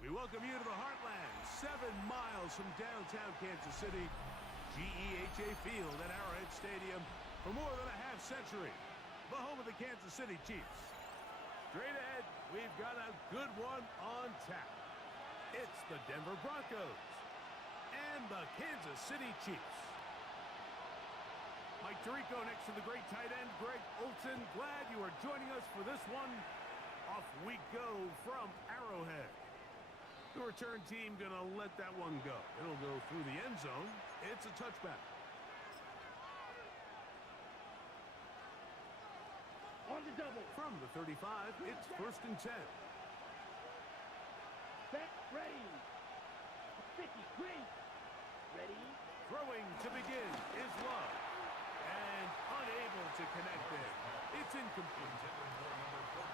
We welcome you to the Heartland, 7 miles from downtown Kansas City. GEHA Field at Arrowhead Stadium for more than a half-century. The home of the Kansas City Chiefs. Straight ahead, we've got a good one on tap. It's the Denver Broncos and the Kansas City Chiefs. Mike Tirico next to the great tight end, Greg Olson. Glad you are joining us for this one. Off we go from Arrowhead. The return team gonna let that one go. It'll go through the end zone. It's a touchback. On the double. From the 35, it's 1st and 10. Set, ready. 50, green. Ready. Throwing to begin is Love. And unable to connect there. It's incomplete.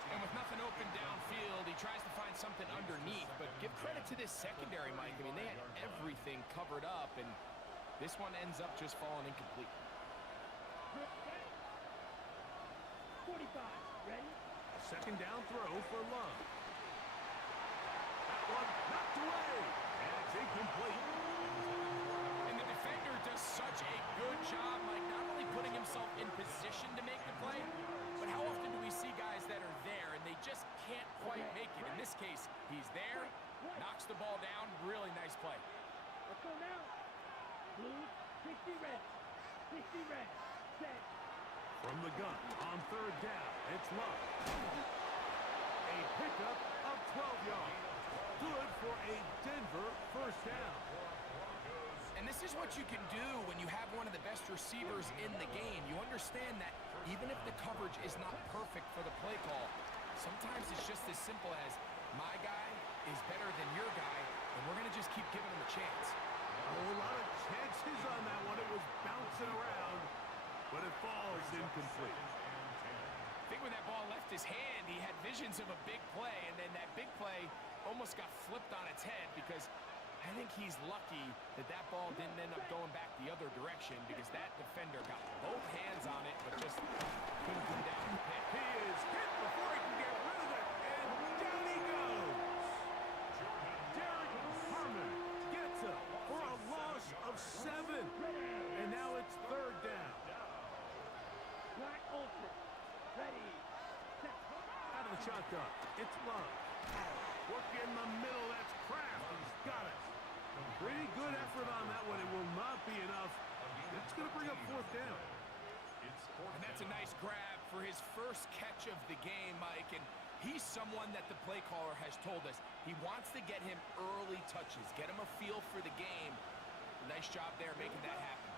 And with nothing open downfield, he tries to find something underneath. But give credit to this secondary, Mike. I mean, they had everything covered up, and this one ends up just falling incomplete. 45, ready? A 2nd down throw for Love. That one knocked away. And it's incomplete. And the defender does such a good job, like not only putting himself in position to make the play, but how often do we see guys that are there and they just can't quite make it? In this case, he's there, knocks the ball down. Really nice play. Let's go now. Blue, 60 red. 60 red. Set. From the gun on 3rd down, it's Love. A pickup of 12 yards. Good for a Denver 1st down. And this is what you can do when you have one of the best receivers in the game. You understand that even if the coverage is not perfect for the play call, sometimes it's just as simple as my guy is better than your guy, and we're going to just keep giving him a chance. A whole lot of chances on that one. It was bouncing around, but it falls incomplete. I think when that ball left his hand, he had visions of a big play, and then that big play almost got flipped on its head because I think he's lucky that that ball didn't end up going back the other direction because that defender got both hands on it but just couldn't come down the pit. He is hit before he can get rid of it, and down he goes. Derek Harmon gets it for a loss of 7. And now it's 3rd down. Black Ultra. Ready. Set. Out of the shotgun, it's Love. Work in the middle, that's Kraft. He's got it. Pretty good effort on that one. It will not be enough. It's going to bring up 4th down. And that's a nice grab for his first catch of the game, Mike. And he's someone that the play caller has told us he wants to get him early touches, get him a feel for the game. Nice job there making that happen.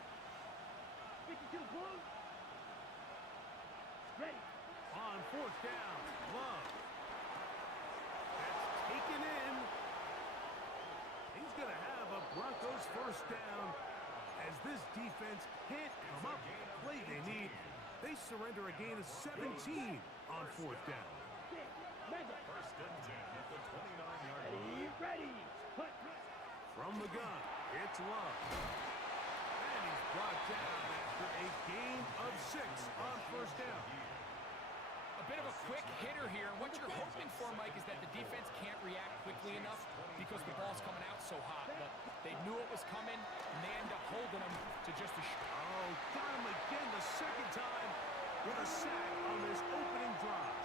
52 blue. Ready. On 4th down, Love. That's taken in. He's going to have a Broncos 1st down. As this defense can't come up with the play they need, they surrender a gain of 17 on 4th down. 1st and 10 at the 29-yard line. Ready. Put. From the gun, it's Love. And he's brought down after a gain of 6 on 1st down. A bit of a quick hitter here, and what you're hoping for, Mike, is that the defense can't react quickly enough because the ball's coming out so hot. But they knew it was coming, and they end up holding him to just a Oh, got him again the 2nd time with a sack on this opening drive.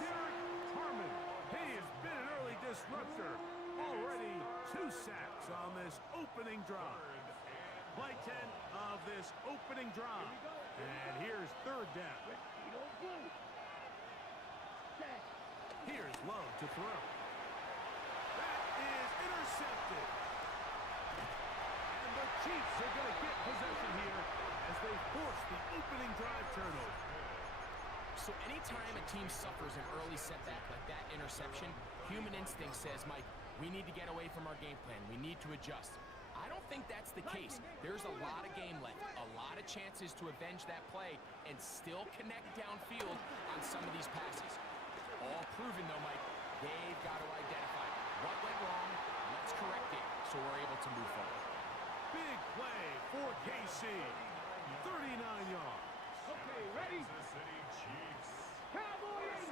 Derek Harmon, he has been an early disruptor, already 2 sacks on this opening drive. Play 10 of this opening drive. And here's 3rd down. Here's Love to throw. That is intercepted. And the Chiefs are going to get possession here as they force the opening drive turnover. So anytime a team suffers an early setback like that interception, human instinct says, Mike, we need to get away from our game plan. We need to adjust. I don't think that's the case. There's a lot of game left, a lot of chances to avenge that play and still connect downfield on some of these passes. All proven, though, Mike, they've got to identify what went wrong, let's correct it so we're able to move forward. Big play for KC. 39 yards. Okay, ready? Cowboys!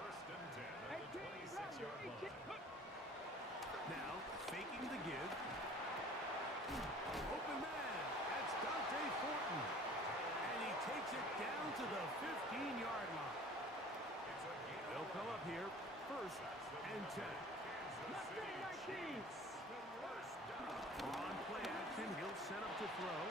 First and 10 Hey, at the 26-yard line. Now, faking the give. Open man. That's Dante Fortin. And he takes it down to the 15-yard line. They'll come up here, 1st and 10. Left and 19! On play action, he'll set up to throw.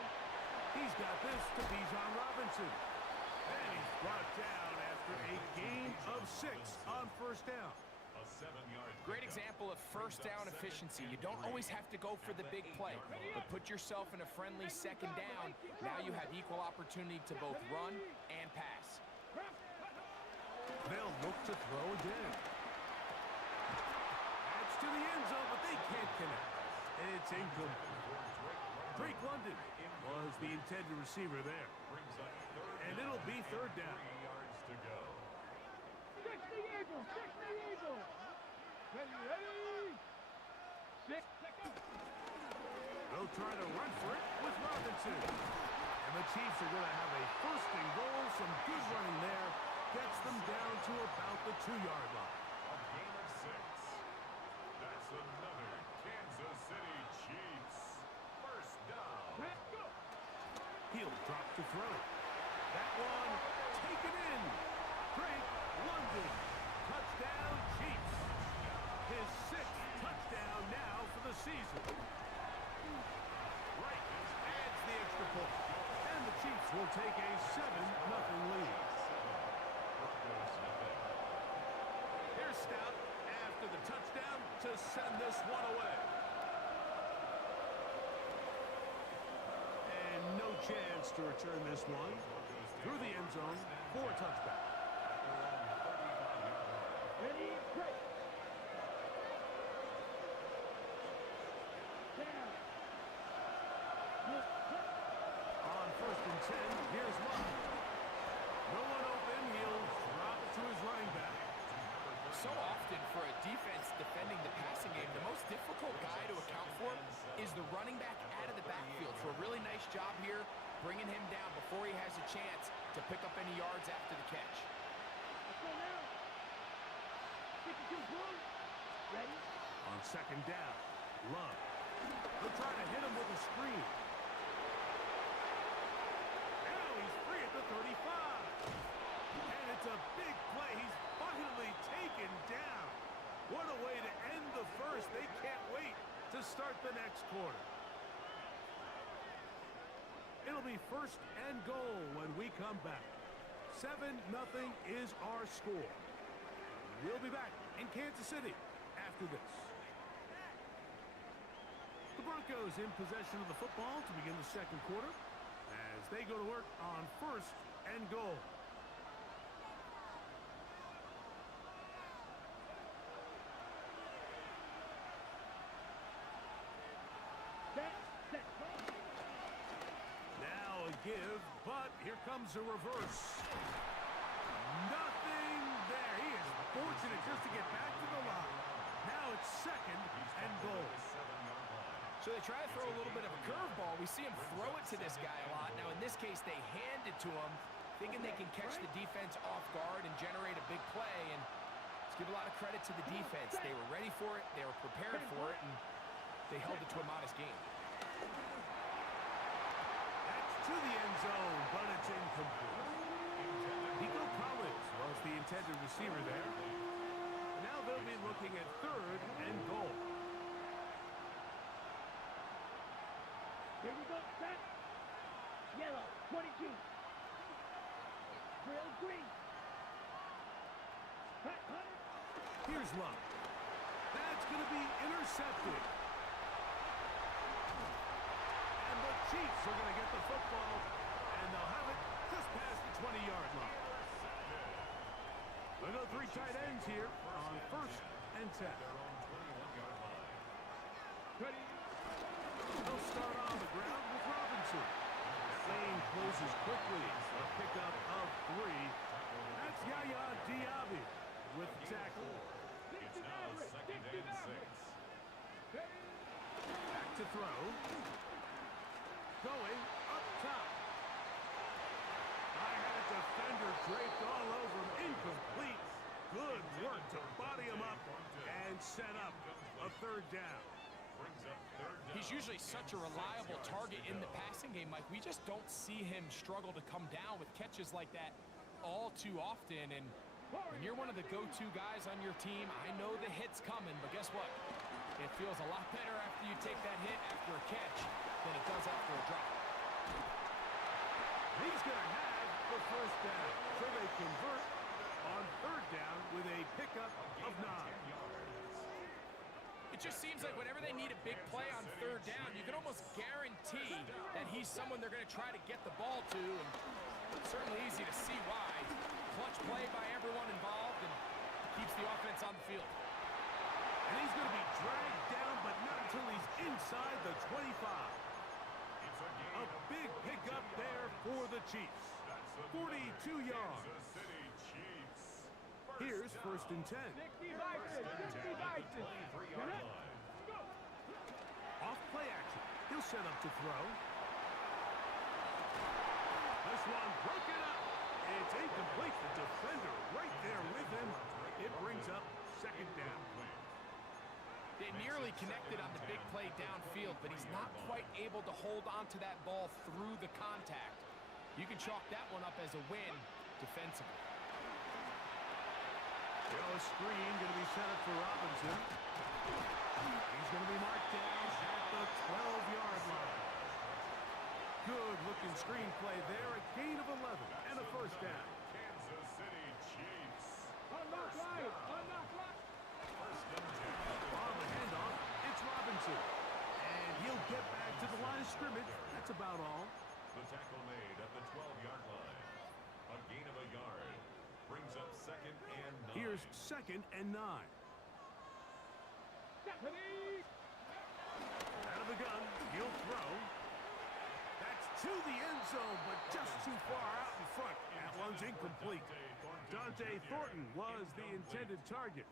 He's got this to Bijan Robinson. And he's brought down after a gain of 6 on 1st down. A 7-yard. Great example of 1st down efficiency. You don't always have to go for the big play, but put yourself in a friendly 2nd down. Now you have equal opportunity to both run and pass. They'll look to throw again. That's to the end zone, but they can't connect. It's incomplete. Drake London was the intended receiver there. And it'll be 3rd down. 3 yards to go. Fix the Eagles! Fix the Eagles! Ready? 6 seconds! They'll try to run for it with Robinson. And the Chiefs are going to have a 1st and goal. Some good running there. Gets them down to about the 2-yard line. A gain of 6. That's another Kansas City Chiefs. 1st down. Let's go! He'll drop to throw. That one taken in. Drake London. Touchdown Chiefs. His 6th touchdown now for the season. Wright adds the extra point. And the Chiefs will take a 7-0 lead. Here's Stout after the touchdown to send this one away. And no chance to return this one through the end zone for a touchback. Ready? Break! Down! On 1st and 10, here's Love. No one open, he'll drop it to his running back. So often for a defense defending the passing game, the most difficult guy to account for is the running back out of the backfield. So a really nice job here, bringing him down before he has a chance to pick up any yards after the catch. Let's go now! 52 blue! Ready? On 2nd down, Love. They'll try to hit him with a screen. Now he's free at the 35. And it's a big play. He's finally taken down. What a way to end the 1st. They can't wait to start the next quarter. It'll be 1st and goal when we come back. 7-0 is our score. We'll be back in Kansas City after this. The Broncos in possession of the football to begin the 2nd quarter as they go to work on 1st and goal. Now a give, but here comes a reverse. Nothing there. He is fortunate just to get back to the line. Now it's 2nd and goal. So they try to throw a little bit of a curveball. We see him throw it to this guy a lot. Now, in this case, they hand it to him, thinking they can catch the defense off guard and generate a big play. And let's give a lot of credit to the defense. They were ready for it. They were prepared for it. And they held it to a modest gain. That's to the end zone, but it's incomplete. Nico Collins was the intended receiver there. Now they'll be looking at 3rd and goal. green. Here's Love. That's going to be intercepted. And the Chiefs are going to get the football, and they'll have it just past the 20-yard line. They'll go three tight ends here on 1st and 10. Ready. They'll start on the ground with Robinson. Lane closes quickly. A pickup of 3. That's Yaya Diaby with the tackle. It's now 2nd and 6. Back to throw. Going up top. I had a defender draped all over him. Incomplete. Good work to body him up and set up a 3rd down. He's usually such a reliable target in the passing game, Mike. We just don't see him struggle to come down with catches like that all too often. And when you're one of the go-to guys on your team, I know the hit's coming, but guess what? It feels a lot better after you take that hit after a catch than it does after a drop. He's going to have the 1st down. So they convert on 3rd down with a pickup of 9. It just seems like whenever they need a big play on 3rd down, you can almost guarantee that he's someone they're going to try to get the ball to. And it's certainly easy to see why. Clutch play by everyone involved and keeps the offense on the field. And he's going to be dragged down, but not until he's inside the 25. A big pickup there for the Chiefs. 42 yards. Here's 1st and 10. 60 Vikings. 60 Vikings. Off play action. He'll set up to throw. This one broken up. It's incomplete. The defender right there with him. It brings up 2nd down. They nearly connected on the big play downfield, but he's not quite able to hold on to that ball through the contact. You can chalk that one up as a win defensively. A screen going to be set up for Robinson. He's going to be marked down at the 12-yard line. Good looking screen play there. A gain of 11 and a 1st down. Kansas City Chiefs. Unlock line. Unlock line. On the handoff, it's Robinson. And he'll get back to the line of scrimmage. That's about all. The tackle made at the 12-yard line. A gain of a yard. Brings up 2nd and 9. Here's 2nd and 9. Stephanie. Out of the gun, he'll throw. That's to the end zone, but just too far out in front. That one's incomplete. Dante Thornton was the intended target.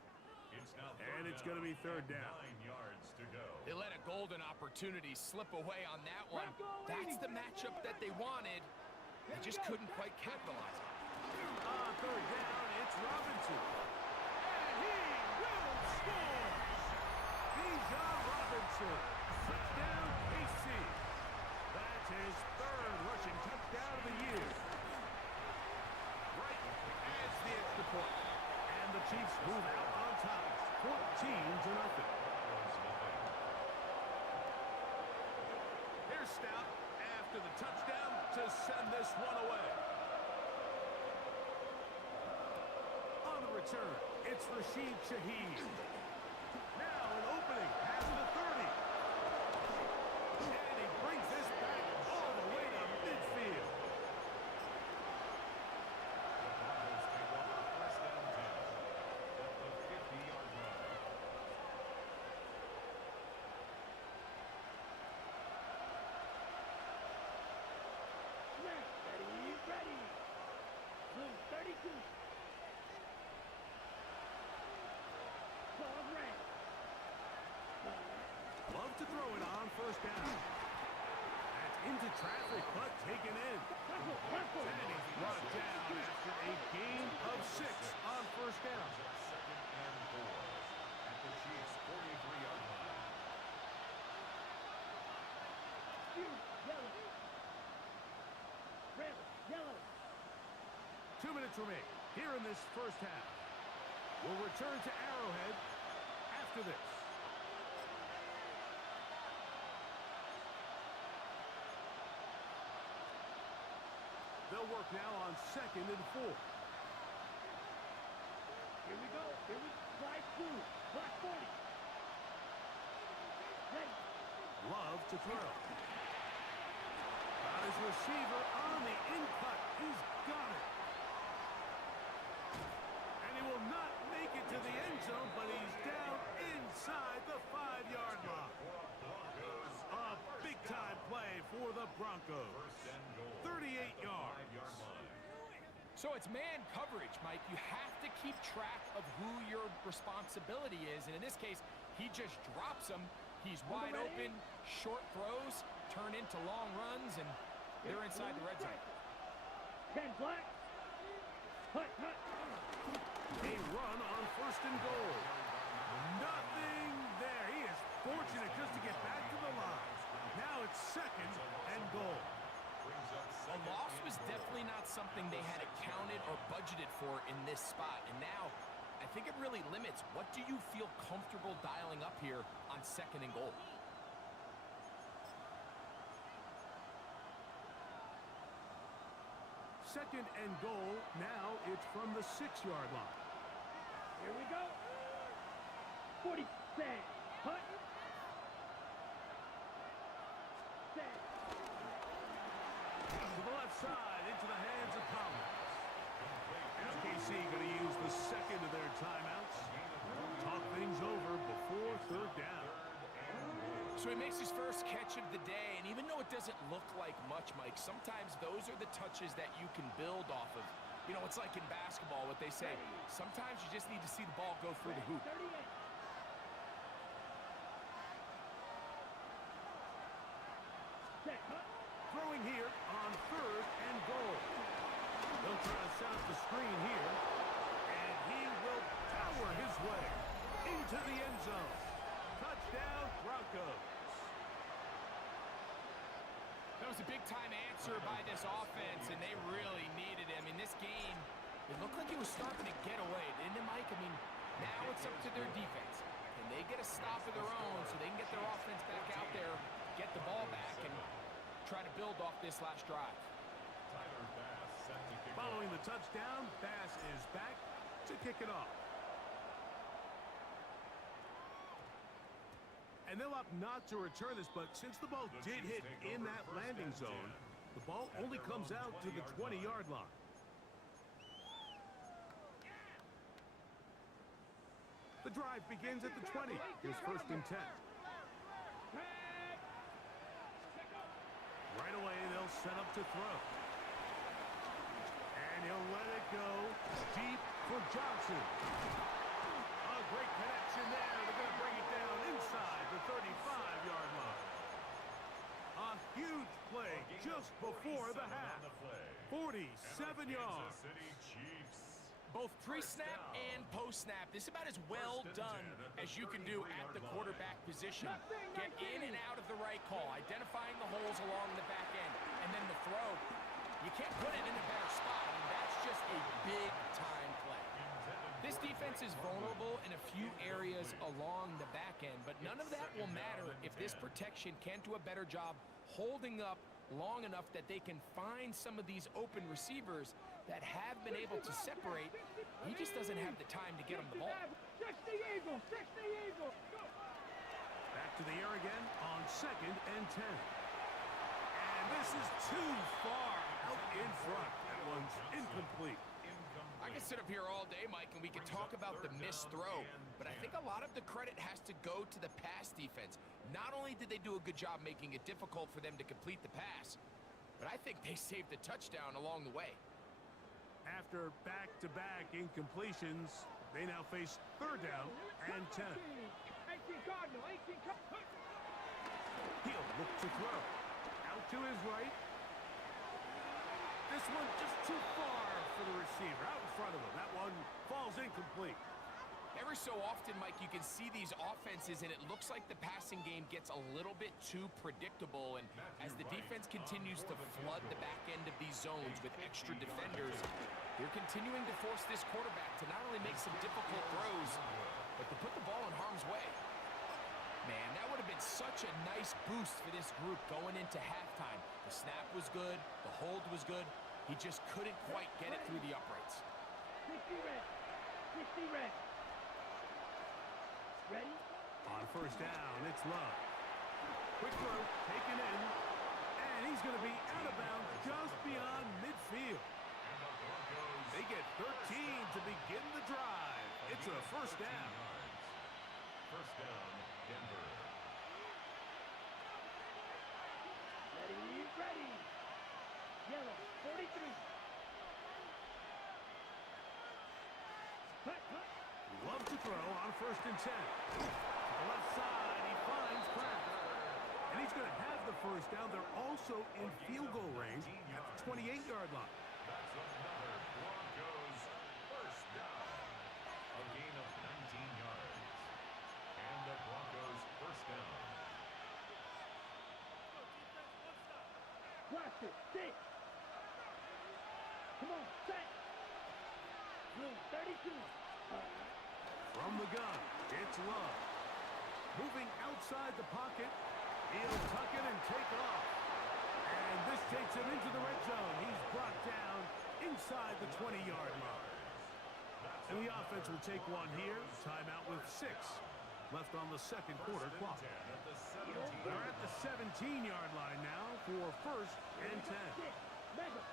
And it's going to be 3rd down. 9 yards to go. They let a golden opportunity slip away on that one. That's the matchup that they wanted. They just couldn't quite capitalize on it. On 3rd down, it's Robinson. And he will score! Bijan Robinson. Touchdown, KC. That's his 3rd rushing touchdown of the year. Right as the extra point. And the Chiefs move out on top, 14-0. Here's Stout after the touchdown to send this one away. On the return, it's Rashid Shaheed. Now an opening past the 30. And he brings this back all the way to midfield. Ready. Blue 32. Ball red. Love to throw it on 1st down. That's into traffic, but taken in. And he's brought down after a gain of 6 on 1st down. 2nd and 4 at the Chiefs' 43-yard line. Yellow. Red. Yellow. 2 minutes remain here in this 1st half. We'll return to Arrowhead after this. They'll work now on 2nd and 4. left to throw. Got his receiver on the in-cut. He's got it. And he will not make it to the end zone, but he's down inside the 5-yard line. A big-time play for the Broncos. 38 yards. So it's man coverage, Mike. You have to keep track of who your responsibility is. And in this case, he just drops him. He's wide open, short throws, turn into long runs, and they're inside the red zone. 10 black. Hut, hut. A run on 1st and goal. Nothing there. He is fortunate just to get back to the line. Now it's 2nd and goal. A loss was definitely not something they had accounted or budgeted for in this spot. And now, I think it really limits. What do you feel comfortable dialing up here on 2nd and goal? Second and goal. Now it's from the 6-yard line. Here we go. 40 set. Hut. Set. To the left side, into the hands of Collins. SKC going to use the 2nd of their timeouts. Talk things over before 3rd down. So he makes his first catch of the day, and even though it doesn't look like much, Mike, sometimes those are the touches that you can build off of. You know, it's like in basketball, what they say. Sometimes you just need to see the ball go through the hoop. 38. Set. Hut. Throwing here on 3rd and goal. They'll try to set up the screen here. And he will power his way into the end zone. Touchdown, Broncos. That was a big-time answer by this offense, and they really needed him. In this game, it looked like he was starting to get away, didn't it, Mike? I mean, now it's up to their defense. And they get a stop of their own so they can get their offense back out there, get the ball back, and try to build off this last drive. Following the touchdown, Bass is back to kick it off. And they'll opt not to return this, but since the ball did hit in that landing zone, the ball only comes out to the 20-yard line. The drive begins at the 20. Here's 1st and 10. Right away, they'll set up to throw. And he'll let it go deep for Johnson. A great connection there. They're going to bring it down inside the 35-yard line. A huge play just before the half. 47 yards. Both pre-snap and post-snap, this is about as well done as you can do at the quarterback position. Get in and out of the right call, identifying the holes along the back end, and then the throw. You can't put it in a better spot. I mean, that's just a big-time play. This defense is vulnerable in a few areas along the back end, but none of that will matter if this protection can't do a better job holding up long enough that they can find some of these open receivers that have been able to separate. He just doesn't have the time to get him the ball. 60 Eagles. 60 Eagles. Go. Back to the air again on 2nd and 10. And this is too far out in front. That one's incomplete. I can sit up here all day, Mike, and we can talk about the missed throw, but I think a lot of the credit has to go to the pass defense. Not only did they do a good job making it difficult for them to complete the pass, but I think they saved the touchdown along the way. After back-to-back incompletions, they now face 3rd down and 10. 18 Cardinal. 18 Cardinal. He'll look to throw. Out to his right. This one just too far for the receiver. Out in front of him. That one falls incomplete. Every so often, Mike, you can see these offenses, and it looks like the passing game gets a little bit too predictable. And as the defense continues to flood the back end of these zones with extra defenders, they're continuing to force this quarterback to not only make some difficult throws, but to put the ball in harm's way. Man, that would have been such a nice boost for this group going into halftime. The snap was good. The hold was good. He just couldn't quite get it through the uprights. 60 red. 60 red. Ready? On 1st down, it's Love. Quick throw, taken in, and he's going to be out of bounds just beyond midfield. And the Broncos They get 13 to begin the drive. It's a first down. yards. First down, Denver. Ready. Yellow, 43. Hut. Love to throw on 1st and 10. To the left side, he finds Kraft. And he's going to have the first down. They're also in field goal range at the 28-yard line. That's another Broncos first down. A gain of 19 yards. And the Broncos first down. Watch it. Six. Come on, set. Room 32. From the gun, it's Love. Moving outside the pocket, he'll tuck it and take off. And this takes him into the red zone. He's brought down inside the 20-yard line. And the offense will take one here. Timeout with 6 left on the second quarter clock. They're at the 17-yard line now for 1st and 10. Mega.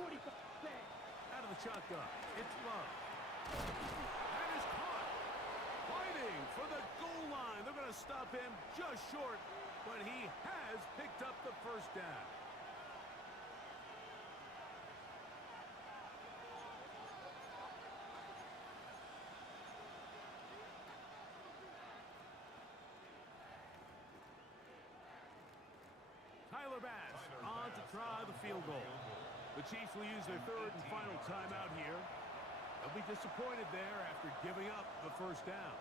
45. Out of the shotgun, it's Love. That is caught. Fighting for the goal line. They're going to stop him just short, but he has picked up the first down. Tyler Bass on to try the field goal. The Chiefs will use their 3rd and final timeout here. They'll be disappointed there after giving up the first down.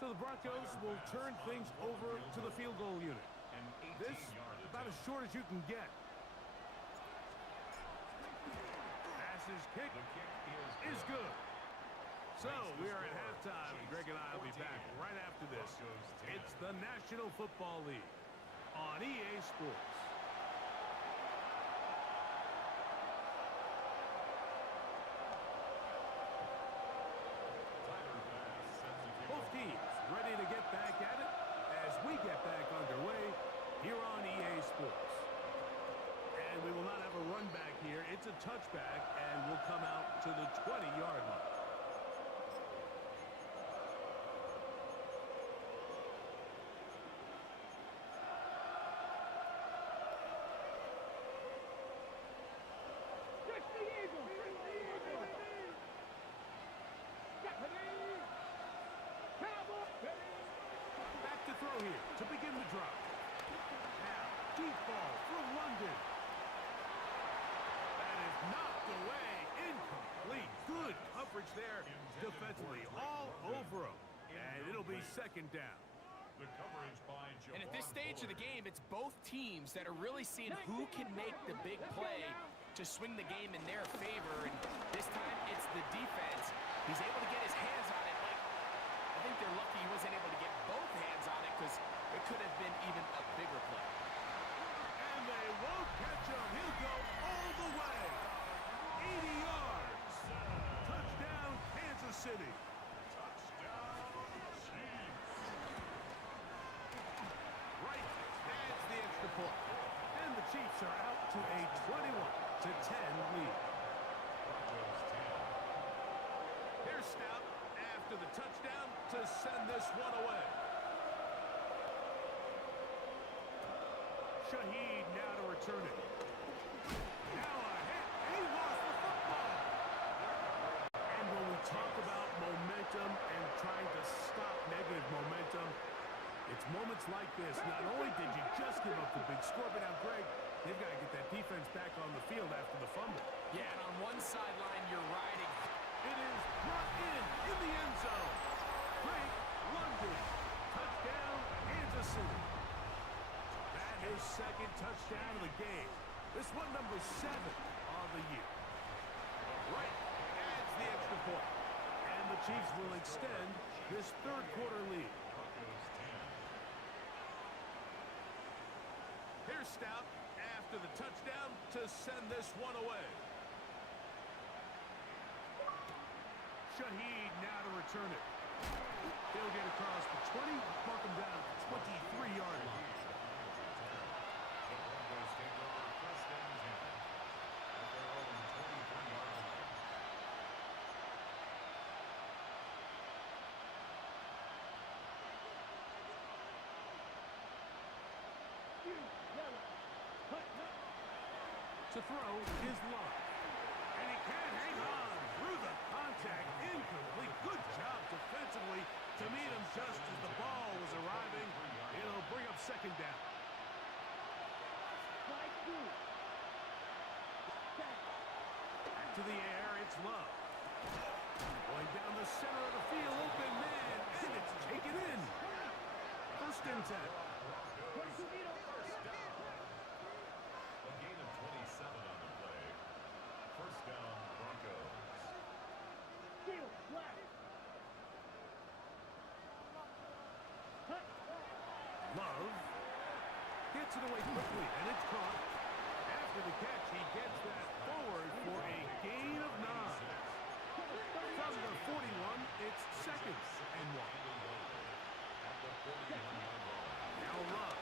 So the Broncos will turn things over to the field goal unit. This about as short as you can get. Pass's kick is good. So we are at halftime, and Greg and I will be back right after this. It's the National Football League on EA Sports. Both teams ready to get back at it as we get back underway here on EA Sports. And we will not have a run back here. It's a touchback, and we'll come out to the 20-yard line. Back to throw here to begin the drive. Now, deep ball from London. That is knocked away. Incomplete. Good coverage there defensively. All over him. And it'll be 2nd down. The coverage by And at this stage of the game, it's both teams that are really seeing who can make the big play to swing the game in their favor. And this time, it's the defense. He's able to get his hands on it. I think they're lucky he wasn't able to get both hands on it because it could have been even a bigger play. And they won't catch him. He'll go all the way. 80 yards. Touchdown, Kansas City. Right adds the extra point. And the Chiefs are out to a 21-10 lead. Here's Stout after the touchdown to send this one away. Shaheed now to return it. Now a hit. He lost the football. And when we talk about momentum and trying to stop negative momentum, it's moments like this. Not only did you just give up the big score, but now, Greg, they've got to get that defense back on the field after the fumble. Yeah, and on one sideline, you're riding. It is brought in the end zone. Great London. Touchdown, Kansas City. That is 2nd touchdown of the game. This one number 7 on the year. Right adds the extra point. And the Chiefs will extend this 3rd quarter lead. Here's Stout after the touchdown to send this one away. Shaheed now to return it. He'll get across the 20, mark him down at the 23-yard line. The Broncos take over first and 10 at their own 23-yard line. To throw is Love. And he can't hang on through the contact. Incomplete. Good job defensively to meet him just as the ball was arriving. It'll bring up second down. Back to the air, it's Love. Going down the center of the field, open man, and it's taken in. First and 10. A gain of 27 on the play. First down, Broncos. Love gets it away quickly, and it's caught. After the catch, he gets that forward for a gain of 9. From the 41, it's second and 1. At the 41-yard line. Now Love.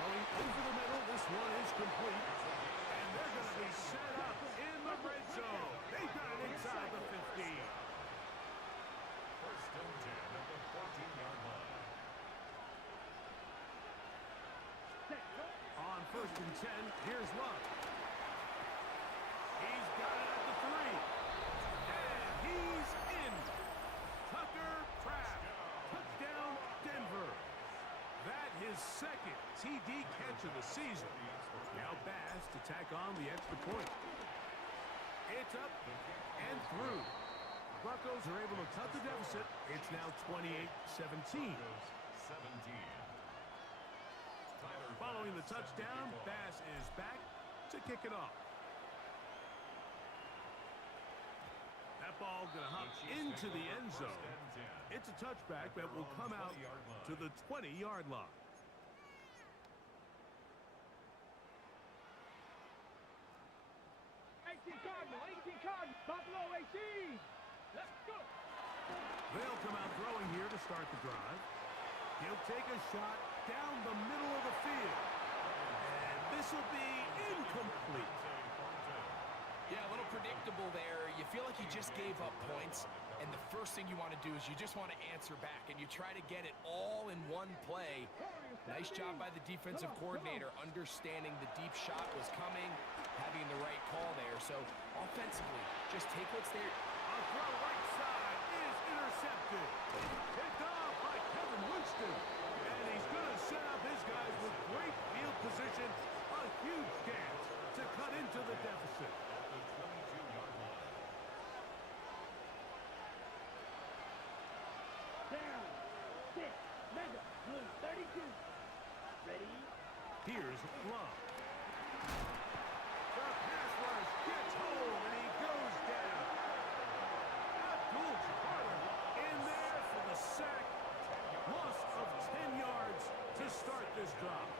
Throwing over the middle, this one is complete. And they're going to be set up in the red zone. They've got it inside the 15. First and 10 at the 14-yard line. On first and 10, here's Love. He's got it at the 3. And he's in. Tucker Pratt. Touchdown, Denver. That his second TD catch of the season. Now Bass to tack on the extra point. It's up and through. Broncos are able to cut the deficit. It's now 28-17. 17. Following the touchdown, Bass is back to kick it off. That ball going to hop into the end zone. It's a touchback that will come out to the 20-yard line. 18 Cardinal, Buffalo 18. Let's go. They'll come out throwing here to start the drive. He'll take a shot down the middle of the field. And this will be incomplete. Yeah, a little predictable there. You feel like you just gave up points, and the first thing you want to do is you just want to answer back, and you try to get it all in one play. Nice job by the defensive coordinator, understanding the deep shot was coming, having the right call there. So, offensively, just take what's there. A throw right side is intercepted. Picked off by Kevin Winston. And he's going to set up his guys with great field position. A huge chance to cut into the deficit. At the 22-yard line. Down. 6. Mega. Blue 32. Ready? Here's Love. The pass rush gets home and he goes down. Abdul-Jabbar in there for the sack. Loss of 10 yards to start this drive.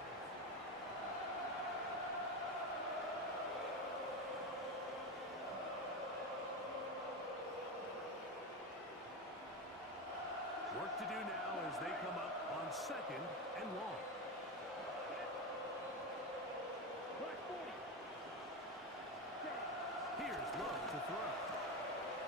Work to do now as they come up on second and long. Black 40. Here's Love to throw.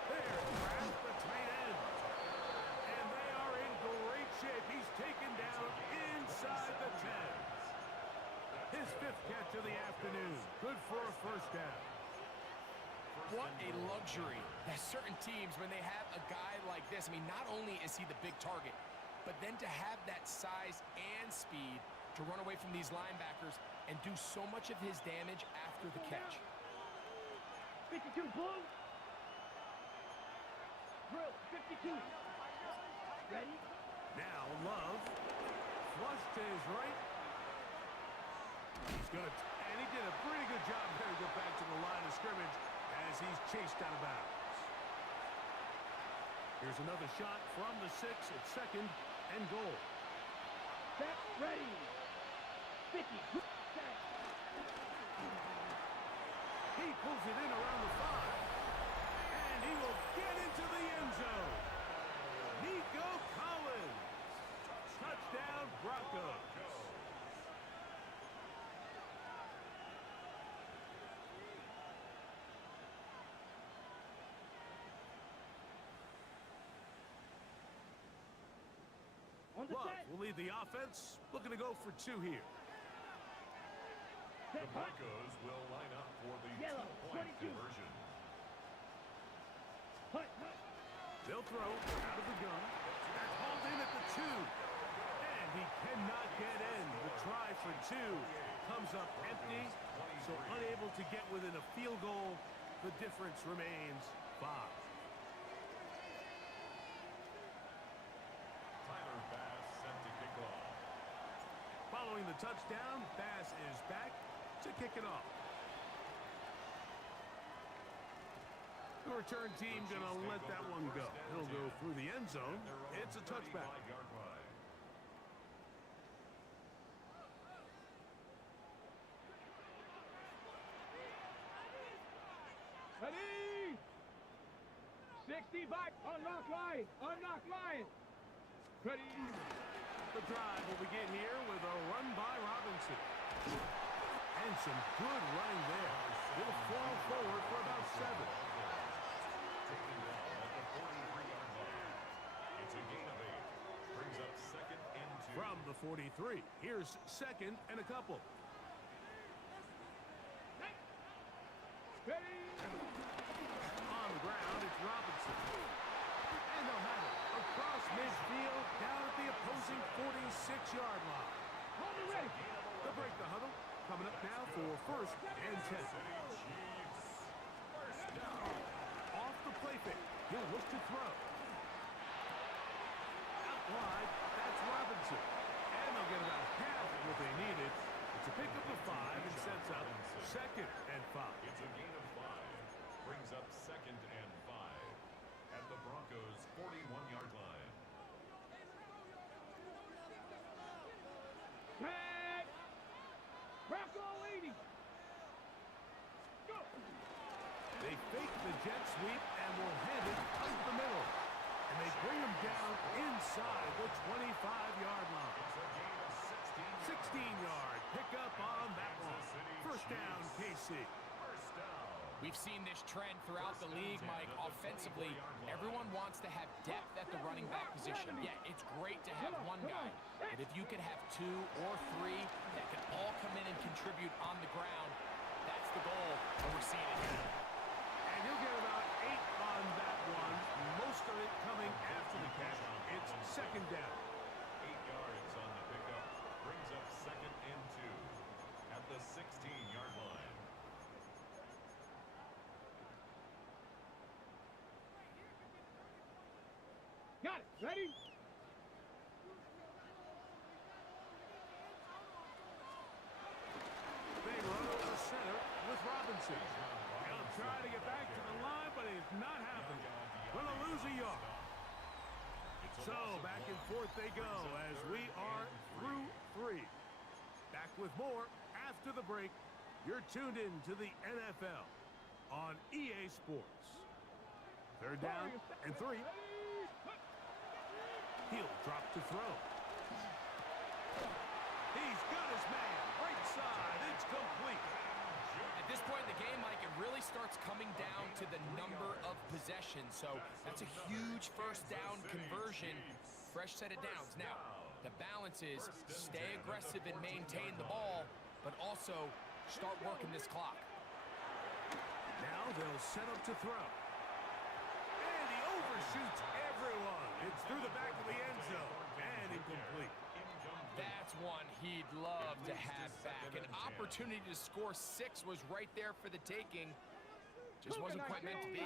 There's Pratt, the tight end. And they are in great shape. He's taken down inside the 10. His 5th catch of the afternoon. Good for a first down. What a luxury that certain teams, when they have a guy like this, I mean, not only is he the big target, but then to have that size and speed to run away from these linebackers and do so much of his damage after the catch. 52 blue. Drill 52. Ready? Now Love. Flush to his right. He's going to, and he did a pretty good job there to get back to the line of scrimmage as he's chased out of bounds. Here's another shot from the 6 at second and goal. Set. Ready. 50. Set. He pulls it in around the 5. And And he will get into the end zone. Nico Collins. Touchdown, Broncos. On the Love set. will lead the offense. Looking to go for 2 here. The Broncos will line up for the Yellow, two-point 22. conversion. Hut, hut. They'll throw out of the gun. That's hauled in at the 2. And he cannot get in. The try for 2 comes up empty. So unable to get within a field goal. The difference remains 5. Tyler Bass set to kick off. Following the touchdown, Bass is back to kick it off. The return team going to let that one go. It'll go through the end zone. It's a touchback. 35-yard line. Ready? 65. Unlock line. Unlock line. Ready? The drive will begin here with a run by Robinson. And some good running there. He'll fall forward for about 7. Taking down at the 43-yard line. It's a gain of 8. Brings up second and 2. From the 43, here's second and a couple. Ready? On the ground, it's Robinson. And they'll have it across midfield down at the opposing 46-yard line. Hold it ready. They'll break the huddle. Coming up now for first and 10. Off the play fake. He'll look to throw. Out wide, that's Robinson. And they'll get about half of what they needed. It's a pickup of 5 and sets up second and 5. It's a gain of 5. Brings up second and 5. At the Broncos' 41-yard line. Tag. Bronco 80. Go. They fake the jet sweep and will hand it up the middle. And they bring him down inside the 25-yard line. It's a gain of 16. 16-yard pickup on that one. First down, KC. First down. We've seen this trend throughout the league, Mike. Offensively, everyone wants to have depth at the running back position. Yeah, it's great to have one guy, but if you could have 2 or 3 that can all come in and contribute on the ground, that's the goal, and we're seeing it here. And he'll get about 8 on that one. Most of it coming after the catch. It's second down. 8 yards on the pickup. Brings up second and 2. At the 16-yard line. Got it. Ready? They run over center with Robinson. He'll try to get back to the line, but it's not happening. Gonna lose a yard. So back and forth they go as we are through 3. Back with more after the break. You're tuned in to the NFL on EA Sports. Third down and 3. He'll drop to throw. He's got his man. Right side. It's complete. At this point in the game, Mike, it really starts coming down to the number of possessions. So that's a huge first down conversion. Fresh set of downs. Now, the balance is stay aggressive and maintain the ball, but also start working this clock. Now they'll set up to throw. And he overshoots everyone. It's through the back of the end zone. And incomplete. That's one he'd love to have back. An opportunity to score 6 was right there for the taking. Just wasn't quite meant to be.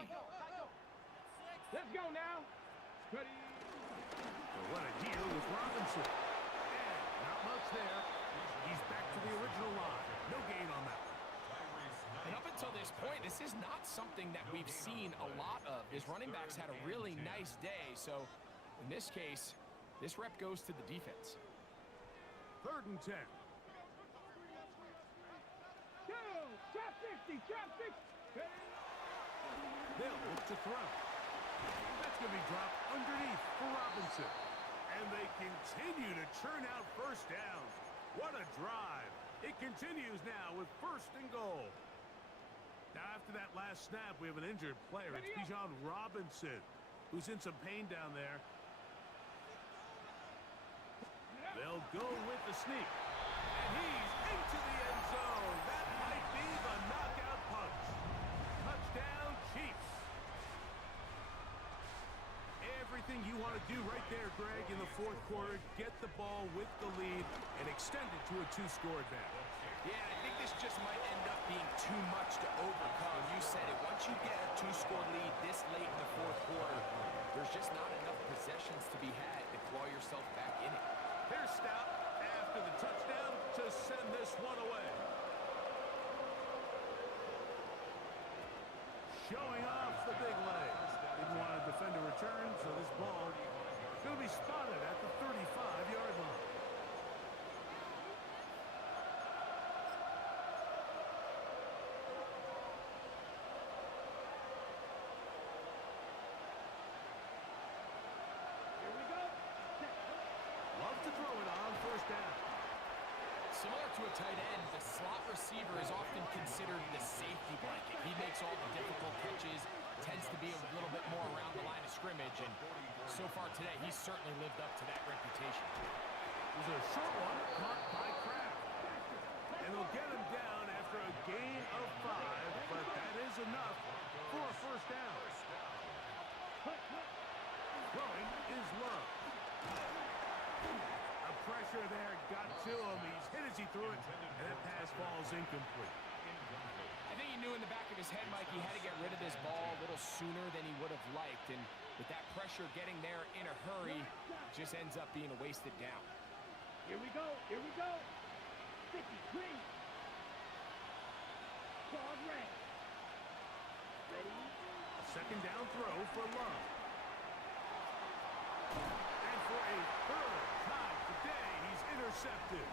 Let's go now. Ready? Well, what a deal with Robinson. And not much there. He's back to the original line. No gain on that one. And up until this point, this is not something that we've seen a lot of. His running backs had a really nice day. So in this case, this rep goes to the defense. Third and 10. Go. Trap 60. Trap 60. They'll look to to throw. That's going to be dropped underneath for Robinson. And they continue to churn out first downs. What a drive. It continues now with 1st and goal. Now, after that last snap, we have an injured player. It's Bijan Robinson, who's in some pain down there. They'll go with the sneak. And he's into the end zone. That might be the knockout punch. Touchdown, Chiefs. Everything you want to do right there, Greg, in the 4th quarter. Get the ball with the lead and extend it to a 2-score advantage. Yeah, I think this just might end up being too much to overcome. You said it. Once you get a 2-score lead this late in the 4th quarter, there's just not enough possessions to be had to claw yourself back in it. Here's Stout after the touchdown to send this one away. Showing off the big leg. Didn't want to defend a return, so this ball is going to be spotted at the 35-yard line. To throw it on 1st down. Similar to a tight end, the slot receiver is often considered the safety blanket. He makes all the difficult catches, tends to be a little bit more around the line of scrimmage, and so far today, he's certainly lived up to that reputation. There's a short one caught by Kraft. And they'll get him down after a gain of 5, but that is enough for a 1st down. Throwing is Love. Pressure there got to him. He's hit as he threw it, and that pass falls incomplete. I think he knew in the back of his head, Mike, he had to get rid of this ball a little sooner than he would have liked, and with that pressure getting there in a hurry, just ends up being a wasted down. Here we go. Here we go. 53. Ball red. Ready? A 2nd down throw for Love. And for a 3rd time today, he's intercepted.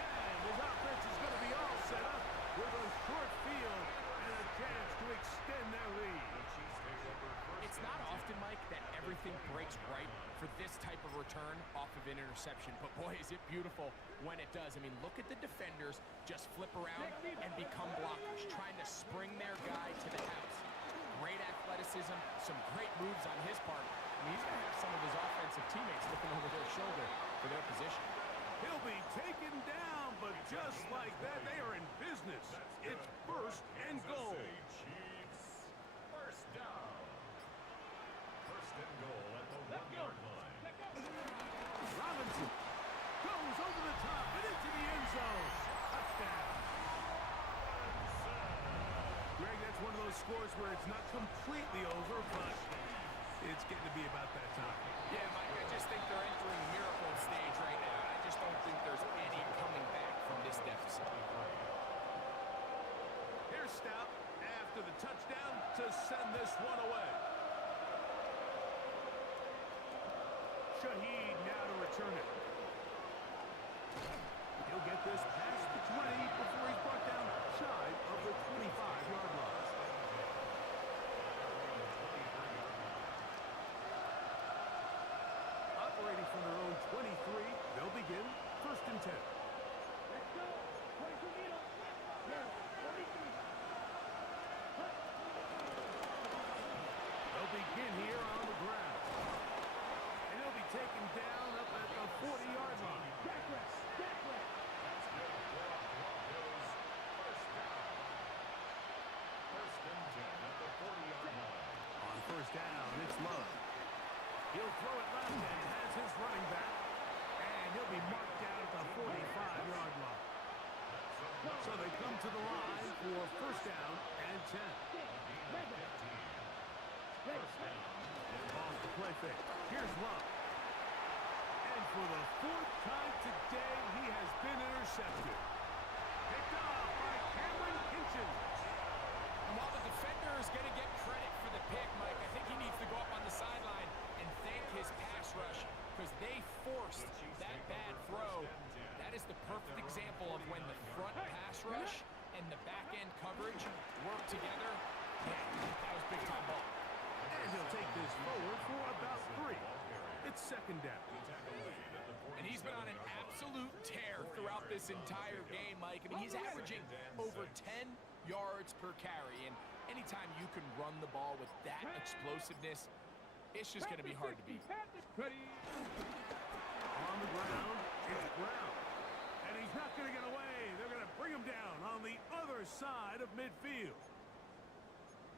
And his offense is going to be all set up with a short field and a chance to extend their lead. It's not often, Mike, that everything breaks right for this type of return off of an interception, but boy, is it beautiful when it does. I mean, look at the defenders just flip around and become blockers, trying to spring their guy to the house. Great athleticism, some great moves on his part. I mean, he's going to have some of his offensive teammates looking over their shoulder for their position. He'll be taken down, but just like that, they are in business. It's 1st and goal. Chiefs, 1st down. 1st and goal at the 1-yard line. Robinson goes over the top and into the end zone. Touchdown. Greg, that's one of those scores where it's not completely over, but it's getting to be about that time. Yeah, Mike, I just think they're entering miracle stage right now. I just don't think there's any coming back from this deficit. Here's Stout after the touchdown to send this one away. Shaheed now to return it. He'll get this past the 20 before he's brought down shy of the 25-yard line. Operating from their own 23, they'll begin 1st and 10. Let's go. 22 needle. Here, 43. They'll begin here on the ground. And he'll be taken down up at the 40-yard line. Back rest. Back rest. First and 10 at the 40-yard line. On 1st down, it's Love. He'll throw it left and has his running back. And he'll be marked down at the 45-yard line. So they come to the line for 1st down and 10. Ball's the play fake. Here's Love. And for the 4th time today, he has been intercepted. Picked off by Cameron Kinchen. And while the defender is going to get credit for the pick, Mike, I think he needs to go up on the sideline and thank his pass rush because they forced that bad throw. That is the perfect example of when the front pass rush and and the back-end coverage work together, yeah, that was big-time ball. And he'll take this forward for about 3. It's second down. And he's been on an absolute tear throughout this entire game, Mike. I mean, he's averaging over 10 yards per carry. And anytime you can run the ball with that explosiveness, it's just going to be hard to beat. Ready. On the ground, it's Brown. And he's not going to get away. They're going to bring him down on the other side of midfield.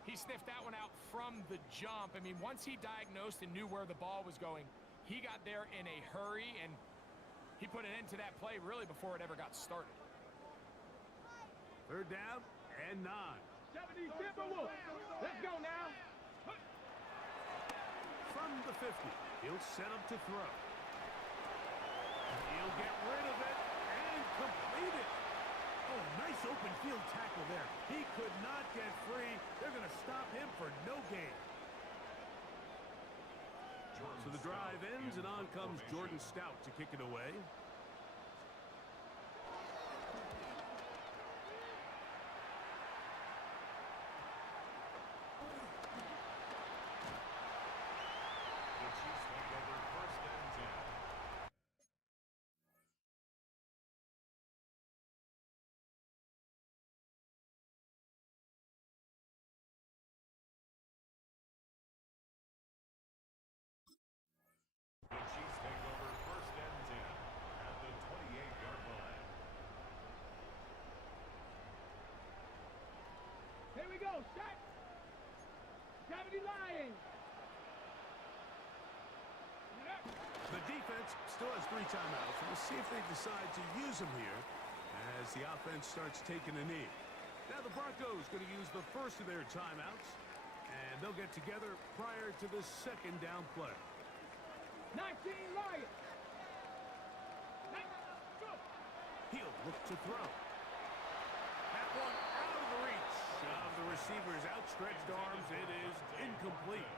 He sniffed that one out from the jump. I mean, once he diagnosed and knew where the ball was going, he got there in a hurry, and he put an end to that play really before it ever got started. Third down and 9. 70 Timberwolves. Let's go now. From the 50, he'll set up to throw. He'll get rid of it and complete it. Oh, nice open field tackle there. He could not get free. They're going to stop him for no gain. So the drive ends, and on comes Jordan Stout to kick it away. The Chiefs take over first and 10. The Chiefs take over first and 10 at the 28-yard line. Here we go. Shot. 70 Lions. The defense still has 3 timeouts. We'll see if they decide to use them here as the offense starts taking a knee. Now the Broncos going to use the first of their timeouts, and they'll get together prior to the second down play. 19 Lions. Go. He'll look to throw. That one out of the reach of the receiver's outstretched arms. It is incomplete.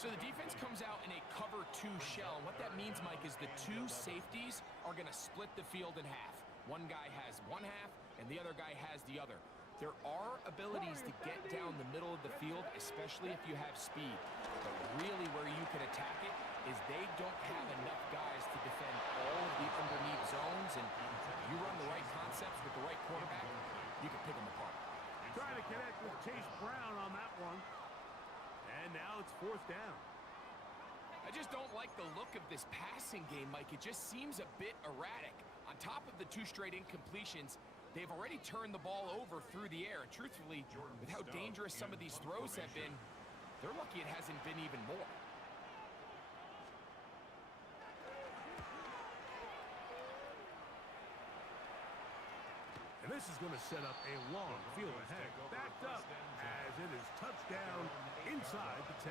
So the defense comes out in a cover 2 shell. What that means, Mike, is the 2 safeties are going to split the field in half. One guy has one half, and the other guy has the other. There are abilities to get down the middle of the field, especially if you have speed. But really where you can attack it is they don't have enough guys to defend all of the underneath zones, and you run the right concepts with the right quarterback, you can pick them apart. Trying to connect with Chase Brown on that one. And now it's 4th down. I just don't like the look of this passing game, Mike. It just seems a bit erratic. On top of the 2 straight incompletions, they've already turned the ball over through the air. And truthfully, with how dangerous some of these throws have been, they're lucky it hasn't been even more. And this is going to set up a long field ahead. Backed up as it is touchdown inside the 10.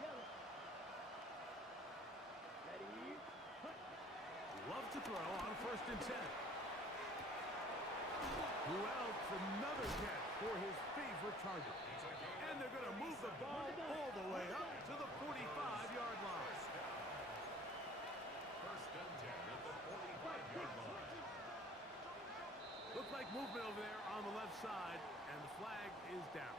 Yellow. Ready. Love to throw on 1st and 10. Who else? Another catch for his favorite target. And they're going to move the ball all the way up to the 45-yard line. First and 10 at the 45-yard line. Looks like movement over there on the left side, and the flag is down.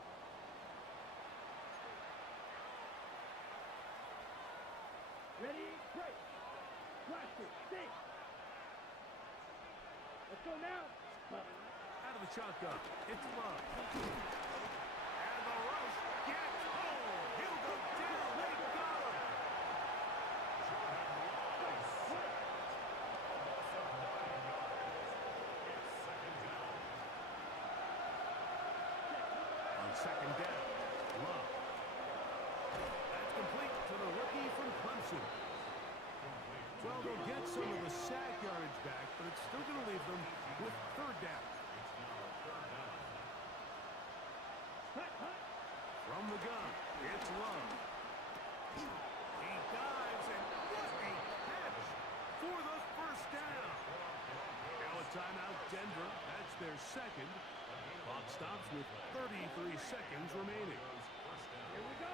Ready. Break. Watch it. Stay. Let's go now. Out of the shotgun, it's Love. And the rush gets home. He'll go down. They got him. On 2nd down, Love. That's complete to the rookie from Clemson. Well, they'll get some of the sack yardage back, but it's still going to leave them with 3rd down. From the gun, it's Love. He dives, and what a catch for the 1st down. Now a timeout, Denver. That's their 2nd. Clock stops with 33 seconds remaining. Here we go.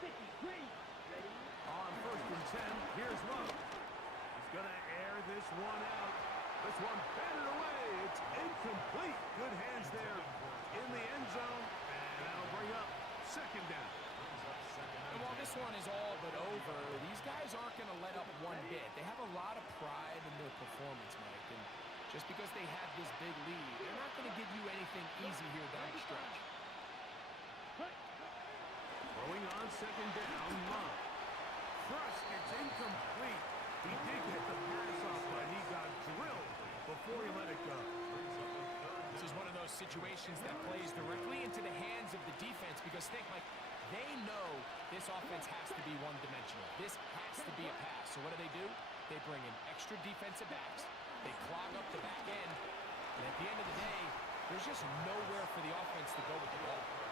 53. Ready? On 1st and 10, here's Love. He's going to air this one out. This one batted away. It's incomplete. Good hands there in the end zone. And that'll bring up 2nd down. And while this one is all but over, these guys aren't going to let up one bit. They have a lot of pride in their performance, Mike. And just because they have this big lead, they're not going to give you anything easy here down the stretch. Throwing on 2nd down, Love. Thrust, it's incomplete. He did get the pass off, but he got drilled before he let it go. This is one of those situations that plays directly into the hands of the defense because think, like, they know this offense has to be one-dimensional. This has to be a pass. So what do? They bring in extra defensive backs. They clog up the back end. And at the end of the day, there's just nowhere for the offense to go with the ball.